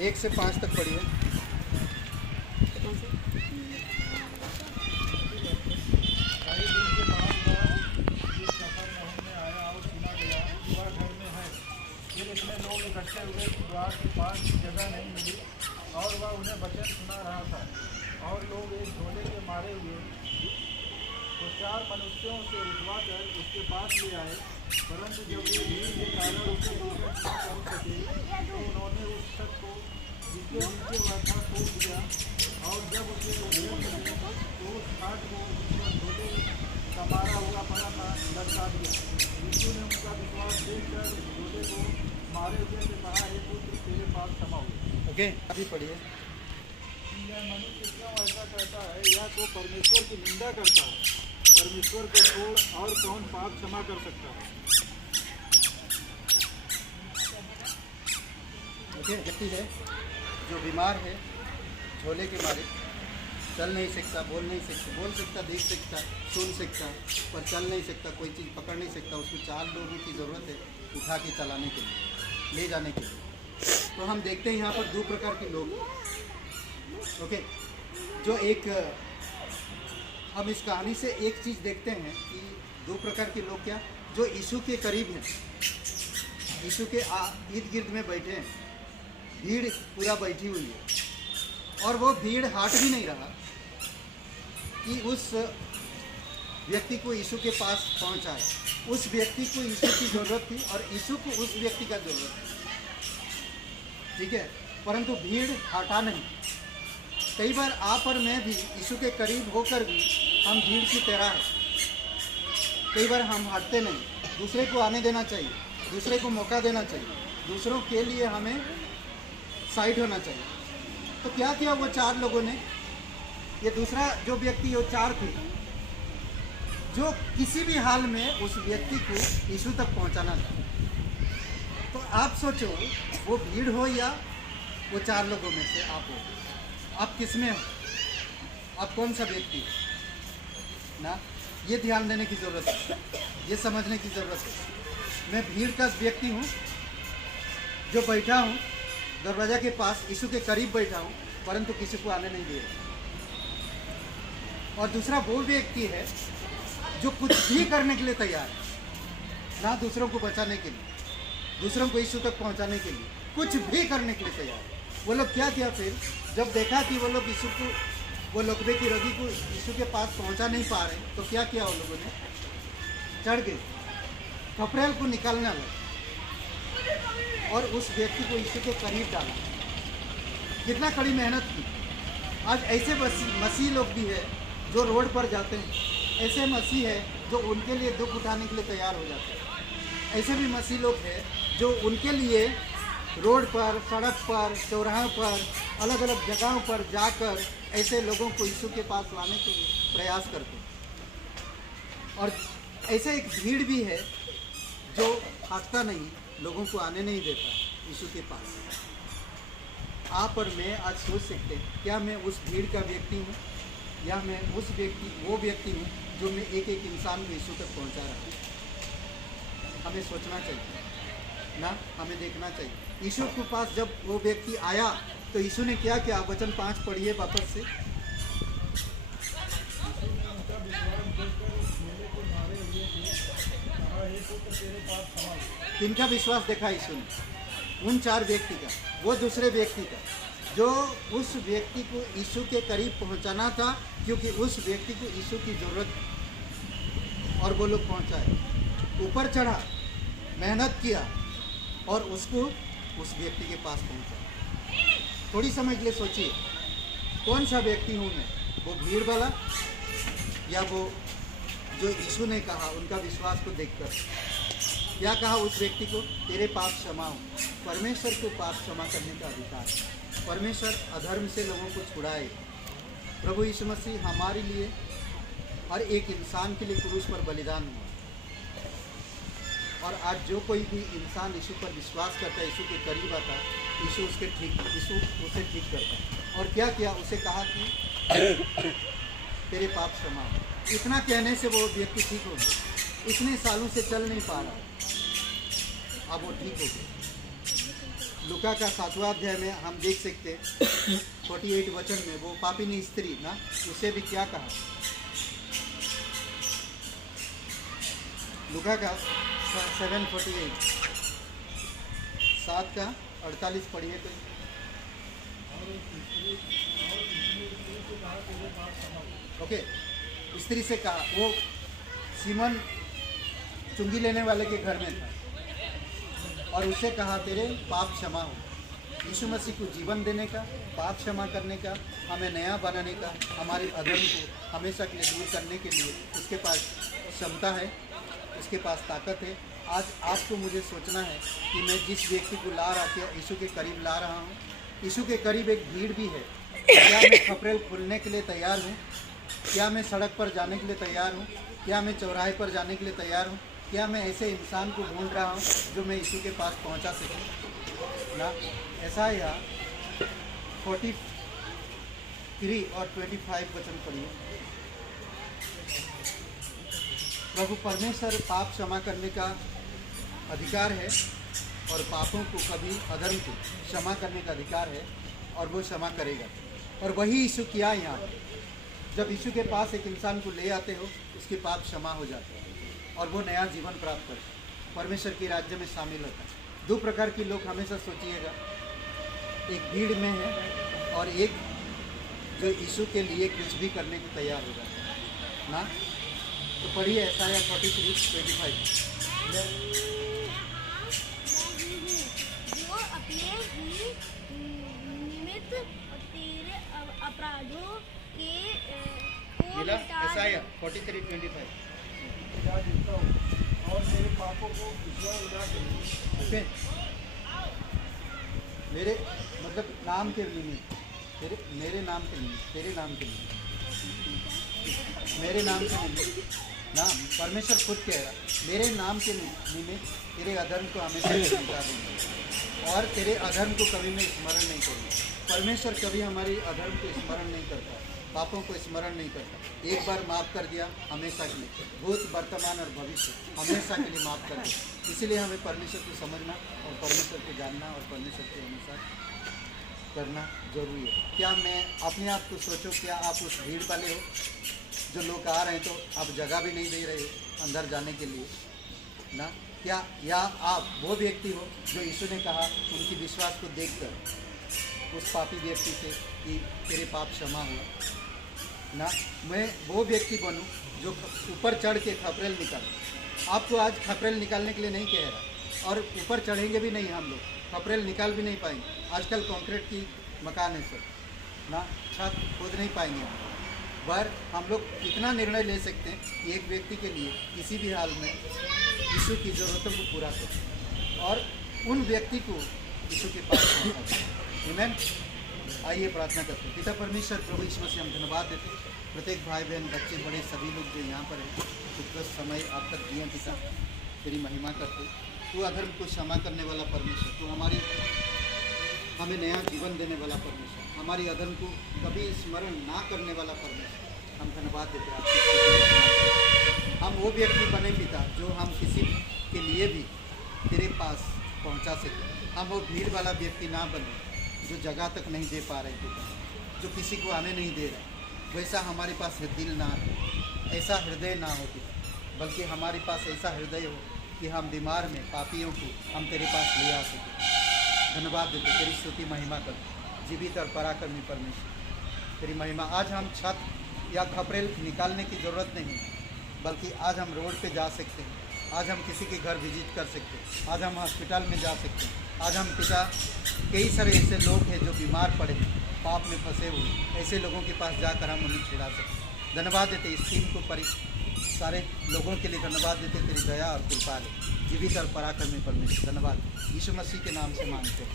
1 से 5 तक पढ़िए। इकट्ठे हुए कि द्वार के पास जगह नहीं मिली और वह उन्हें वचन सुना रहा था और लोग एक झोले के मारे हुए तो 4 मनुष्यों से उठवा कर उसके पास ले आए, परंतु जब वे भीड़ के कारण उसे निकट न कर सके तो उन्होंने उस शख्स को जिसके नीचे वह था खोल दिया और जब उसे उठेर सके तो उस खाट को जिस पर झोले का मारा हुआ पड़ा था लटका दिया। यीशु ने उनका विश्वास देखकर झोले को मारे हुए से कहा, हे पुत्र, तेरे पास क्षमा हुई। ओके, अभी पढ़िए। यह मनुष्य क्यों ऐसा कहता है? यह तो परमेश्वर की निंदा करता है। परमेश्वर को छोड़ और कौन पाप क्षमा कर सकता है? ओके, व्यक्ति है जो बीमार है, झोले के मारे, चल नहीं सकता, बोल नहीं सकता, बोल सकता, देख सकता, सुन सकता, पर चल नहीं सकता, कोई चीज़ पकड़ नहीं सकता। उसको 4 लोगों की ज़रूरत है उठा के चलाने के लिए, ले जाने के लिए। तो हम देखते हैं यहाँ पर 2 प्रकार के लोग। ओके, जो एक हम इस कहानी से एक चीज़ देखते हैं कि 2 प्रकार के लोग क्या, जो यीशु के करीब हैं, यीशु के इर्द गिर्द में बैठे हैं, भीड़ पूरा बैठी हुई है और वो भीड़ हट भी नहीं रहा कि उस व्यक्ति को यीशु के पास पहुंचाए। उस व्यक्ति को यीशु की ज़रूरत थी और यीशु को उस व्यक्ति का ज़रूरत थी, ठीक है, परंतु भीड़ हटा नहीं। कई बार आप और मैं भी यीशु के करीब होकर भी हम भीड़ की तरह हैं। कई बार हम हटते नहीं, दूसरे को आने देना चाहिए, दूसरे को मौका देना चाहिए, दूसरों के लिए हमें साइड होना चाहिए। तो क्या किया वो 4 लोगों ने? ये दूसरा जो व्यक्ति, वो 4 थे जो किसी भी हाल में उस व्यक्ति को यीशु तक पहुंचाना था। तो आप सोचो, वो भीड़ हो या वो 4 लोगों में से आप हो, आप किस में हो? आप कौन सा व्यक्ति हो ना? ये ध्यान देने की ज़रूरत है, ये समझने की ज़रूरत है। मैं भीड़ का व्यक्ति हूँ जो बैठा हूँ दरवाज़ा के पास, यीशु के करीब बैठा हूँ, परंतु किसी को आने नहीं दे रहा। और दूसरा वो व्यक्ति है जो कुछ भी करने के लिए तैयार है, ना दूसरों को बचाने के लिए, दूसरों को यीशु तक पहुंचाने के लिए, कुछ भी करने के लिए तैयार है। वो लोग क्या किया फिर? जब देखा कि वो लोग यीशु को, वो लकवे की रोगी को यीशु के पास पहुंचा नहीं पा रहे, तो क्या किया वो लोगों ने? चढ़ गए, कपड़े को निकालने लगे और उस व्यक्ति को यीशु के करीब डाला। कितना कड़ी मेहनत की। आज ऐसे मसीह लोग भी है जो रोड पर जाते हैं, ऐसे मसीह है जो उनके लिए दुख उठाने के लिए तैयार हो जाते हैं। ऐसे भी मसीह लोग हैं जो उनके लिए रोड पर, सड़क पर, चौराहों पर, अलग अलग जगहों पर जाकर ऐसे लोगों को यीशु के पास लाने के लिए प्रयास करते हैं। और ऐसे एक भीड़ भी है जो हटता नहीं, लोगों को आने नहीं देता यीशु के पास। आप और मैं आज सोच सकते हैं, क्या मैं उस भीड़ का व्यक्ति हूँ या मैं वो व्यक्ति हूँ जो मैं एक इंसान को यीशु तक पहुँचा रहा हूँ? हमें सोचना चाहिए ना, हमें देखना चाहिए। यीशु के पास जब वो व्यक्ति आया तो यीशु ने क्या किया? वचन 5 पढ़िए वापस से। किनका विश्वास देखा यीशु ने? उन 4 व्यक्ति का, वो दूसरे व्यक्ति का जो उस व्यक्ति को यीशु के करीब पहुंचाना था, क्योंकि उस व्यक्ति को यीशु की ज़रूरत थी। और वो लोग पहुंचाए, ऊपर चढ़ा, मेहनत किया और उसको उस व्यक्ति के पास पहुंचा। थोड़ी समय के लिए सोचिए, कौन सा व्यक्ति हूँ मैं? वो भीड़ वाला या वो जो यीशु ने कहा उनका विश्वास को देखकर? क्या कहा उस व्यक्ति को? तेरे पाप क्षमा हो। परमेश्वर को पाप क्षमा करने का अधिकार है। परमेश्वर अधर्म से लोगों को छुड़ाए। प्रभु यीशु मसीह हमारे लिए, हर एक इंसान के लिए क्रूस पर बलिदान हुआ। और आज जो कोई भी इंसान यीशु पर विश्वास करता है, यीशु के करीब आता है, यीशु उसे ठीक करता है। और क्या किया? उसे कहा कि तेरे पाप क्षमा हो। इतना कहने से वो व्यक्ति ठीक हो गया। इतने सालों से चल नहीं पा रहा, अब वो ठीक हो गया। लूका का 7वां अध्याय में हम देख सकते हैं 48 वचन में वो पापिनी स्त्री ना, उसे भी क्या कहा। लूका का 7:48 7 का 48 पढ़िए तो। ओके, स्त्री से कहा, वो सीमन चुंगी लेने वाले के घर में था और उसे कहा तेरे पाप क्षमा हो। यीशु मसीह को जीवन देने का, पाप क्षमा करने का, हमें नया बनाने का, हमारे अधर्म को हमेशा के लिए दूर करने के लिए उसके पास क्षमता है, उसके पास ताकत है। आज आपको मुझे सोचना है कि मैं जिस व्यक्ति को ला रहा था यीशु के करीब ला रहा हूँ, यीशु के करीब एक भीड़ भी है। क्या मैं खपरेल खोलने के लिए तैयार हूँ? क्या मैं सड़क पर जाने के लिए तैयार हूँ? क्या मैं चौराहे पर जाने के लिए तैयार हूँ? क्या मैं ऐसे इंसान को ढूंढ रहा हूँ जो मैं यीशु के पास पहुँचा सकूँ ना? ऐसा है यहाँ 43 और 25 वचन पढ़िए। प्रभु परमेश्वर पाप क्षमा करने का अधिकार है और पापों को कभी अधर्म को क्षमा करने का अधिकार है और वो क्षमा करेगा। और वही यीशु किया यहाँ पर। जब यीशु के पास एक इंसान को ले आते हो, उसके पाप क्षमा हो जाते हैं और वो नया जीवन प्राप्त करता है, परमेश्वर के राज्य में शामिल होता है। 2 प्रकार के लोग हमेशा सोचिएगा, एक भीड़ में है और एक जो यीशु के लिए कुछ भी करने को तैयार हो जाता है ना। तो पढ़िए यशायाह 43:25। जो अपने ही निमित्त तेरे अपराधों के को मिला मिटा यशायाह 43:25। क्या जीतता हूँ और मेरे पापों को ईश्वर उड़ा देंगे। ओके, मेरे मतलब नाम के निमित्त, मेरे नाम के निमित्त, तेरे नाम के निमित्त, मेरे नाम के निमित्त ना, परमेश्वर खुद कह रहा, मेरे नाम के निमित्त तेरे अधर्म को हमेशा मिटा दूंगा और तेरे अधर्म को कभी मैं स्मरण नहीं करूँगा। परमेश्वर कभी हमारी अधर्म को स्मरण नहीं करता, पापों को स्मरण नहीं करता। एक बार माफ़ कर दिया, हमेशा के लिए, भूत वर्तमान और भविष्य हमेशा के लिए माफ़ कर दिया। इसीलिए हमें परमेश्वर को समझना और परमेश्वर को जानना और परमेश्वर को हमेशा करना जरूरी है। क्या मैं अपने आप को सोचो, क्या आप उस भीड़ वाले हो जो लोग आ रहे हैं तो आप जगह भी नहीं दे रहे हो अंदर जाने के लिए ना? क्या या आप वो व्यक्ति हो जो यीशु ने कहा उनकी विश्वास को देखकर उस पापी व्यक्ति से कि तेरे पाप क्षमा हुआ ना? मैं वो व्यक्ति बनूं जो ऊपर चढ़ के खपरेल निकाल। आपको आज खपरेल निकालने के लिए नहीं कह रहा और ऊपर चढ़ेंगे भी नहीं, हम लोग खपरेल निकाल भी नहीं पाएंगे। आजकल कंक्रीट की मकान है सब ना, छत खोद नहीं पाएंगे पर हम लोग इतना निर्णय ले सकते हैं कि एक व्यक्ति के लिए किसी भी हाल में यीशु की ज़रूरतों को पूरा करें और उन व्यक्ति को यीशु के पास पहुँचाएं। आमीन। आइए प्रार्थना करते हैं। पिता परमेश्वर प्रभु यीशु मसीह हम धन्यवाद देते हैं प्रत्येक भाई बहन बच्चे बड़े सभी लोग जो यहाँ पर हैं कुछ समय आप तक दिए पिता, तेरी महिमा करते। तू अधर्म को क्षमा करने वाला परमेश्वर, तू हमें नया जीवन देने वाला परमेश्वर, हमारी अधर्म को कभी स्मरण ना करने वाला परमेश्वर, हम धन्यवाद देते हैं। हम वो व्यक्ति बने पिता जो हम किसी के लिए भी तेरे पास पहुंचा सके। हम वो भीड़ वाला व्यक्ति ना बने जो जगह तक नहीं दे पा रहे पिता, जो किसी को आने नहीं दे रहे। वैसा हमारे पास दिल ना हो, ऐसा हृदय ना हो पिता, बल्कि हमारे पास ऐसा हृदय हो कि हम बीमार में पापियों को हम तेरे पास ले आ सकें। धन्यवाद देते, तेरी स्तुति महिमा कर, जीवित और पराक्रमी परमेश्वर तेरी महिमा। आज हम छत या खपरेल निकालने की ज़रूरत नहीं, बल्कि आज हम रोड पे जा सकते हैं, आज हम किसी के घर विजिट कर सकते हैं, आज हम हॉस्पिटल में जा सकते हैं। आज हम पिता कई सारे ऐसे लोग हैं जो बीमार पड़े हैं, पाप में फंसे हुए, ऐसे लोगों के पास जाकर हम उन्हें छुड़ा सकते। धन्यवाद देते इस टीम को सारे लोगों के लिए धन्यवाद देते, तेरी दया और कृपा है, जीवित और पराक्रमी परमेश्वर। धन्यवाद यीशु मसीह के नाम से मांगते हैं।